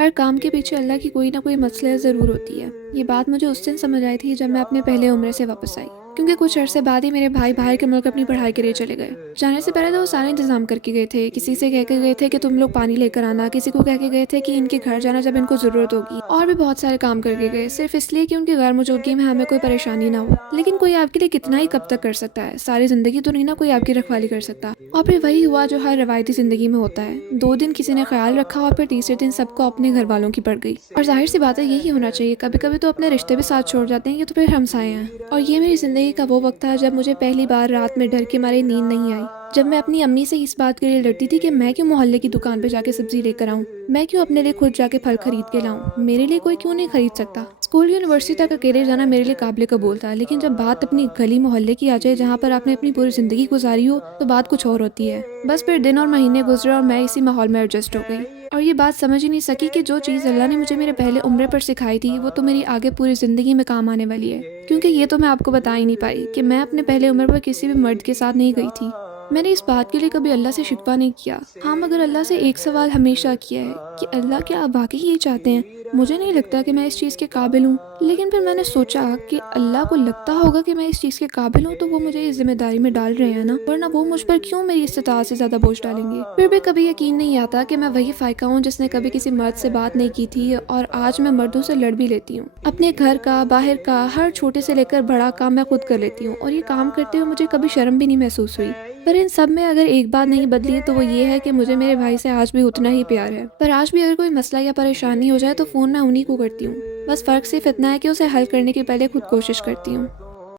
ہر کام کے پیچھے اللہ کی کوئی نہ کوئی مصلحت ضرور ہوتی ہے۔ یہ بات مجھے اس دن سمجھ آئی تھی جب میں اپنے پہلے عمرے سے واپس آئی، کیونکہ کچھ عرصے بعد ہی میرے بھائی باہر کے ملک اپنی پڑھائی کے لیے چلے گئے۔ جانے سے پہلے تو وہ سارے انتظام کر کے گئے تھے، کسی سے کہہ کے گئے تھے کہ تم لوگ پانی لے کر آنا، کسی کو کہہ کے گئے تھے کہ ان کے گھر جانا جب ان کو ضرورت ہوگی، اور بھی بہت سارے کام کر کے گئے، صرف اس لیے کہ ان کی غیر موجودگی میں ہمیں کوئی پریشانی نہ ہو۔ لیکن کوئی آپ کے لیے کتنا ہی کب تک کر سکتا ہے؟ ساری زندگی تو نہیں نا کوئی آپ کی رکھوالی کر سکتا۔ اور پھر وہی ہوا جو ہر روایتی زندگی میں ہوتا ہے، 2 دن کسی نے خیال رکھا اور پھر تیسرے دن سب کو اپنے گھر والوں کی پڑ گئی۔ اور ظاہر سی بات ہے یہی ہونا چاہیے، کبھی کبھی تو اپنے رشتے بھی ساتھ چھوڑ جاتے ہیں، یہ تو پھر ہمسائے ہیں۔ اور یہ میری زندگی کا وہ وقت تھا جب مجھے پہلی بار رات میں ڈر کے مارے نیند نہیں آئی، جب میں اپنی امی سے اس بات کے لیے لڑتی تھی کہ میں کیوں محلے کی دکان پہ جا کے سبزی لے کر آؤں، میں کیوں اپنے لیے خود جا کے پھل خرید کے لاؤں، میرے لیے کوئی کیوں نہیں خرید سکتا۔ اسکول یونیورسٹی تک اکیلے جانا میرے لیے قابل قبول تھا، لیکن جب بات اپنی گلی محلے کی آ جائے جہاں پر آپ نے اپنی پوری زندگی گزاری ہو تو بات کچھ اور ہوتی ہے۔ بس پھر دن اور مہینے گزرے اور میں اسی ماحول میں ایڈجسٹ ہو گئی، اور یہ بات سمجھ ہی نہیں سکی کہ جو چیز اللہ نے مجھے میرے پہلے عمرے پر سکھائی تھی وہ تو میری آگے پوری زندگی میں کام آنے والی ہے۔ کیونکہ یہ تو میں آپ کو بتا ہی نہیں پائی کہ میں اپنے پہلے عمرے پر کسی بھی مرد کے ساتھ نہیں گئی تھی۔ میں نے اس بات کے لیے کبھی اللہ سے شکوہ نہیں کیا، ہاں مگر اللہ سے ایک سوال ہمیشہ کیا ہے کہ اللہ کیا آپ واقعی یہ چاہتے ہیں؟ مجھے نہیں لگتا کہ میں اس چیز کے قابل ہوں۔ لیکن پھر میں نے سوچا کہ اللہ کو لگتا ہوگا کہ میں اس چیز کے قابل ہوں تو وہ مجھے اس ذمہ داری میں ڈال رہے ہیں نا، ورنہ وہ مجھ پر کیوں میری استطاعت سے زیادہ بوجھ ڈالیں گے۔ پھر بھی کبھی یقین نہیں آتا کہ میں وہی فائقہ ہوں جس نے کبھی کسی مرد سے بات نہیں کی تھی، اور آج میں مردوں سے لڑ بھی لیتی ہوں۔ اپنے گھر کا، باہر کا، ہر چھوٹے سے لے کر بڑا کام میں خود کر لیتی ہوں، اور یہ کام کرتے ہوئے مجھے کبھی شرم بھی نہیں محسوس ہوئی۔ پر ان سب میں اگر ایک بات نہیں بدلی تو وہ یہ ہے کہ مجھے میرے بھائی سے آج بھی اتنا ہی پیار ہے۔ پر آج بھی اگر کوئی مسئلہ یا پریشانی ہو جائے تو فون میں انہی کو کرتی ہوں، بس فرق صرف اتنا ہے کہ اسے حل کرنے کے پہلے خود کوشش کرتی ہوں۔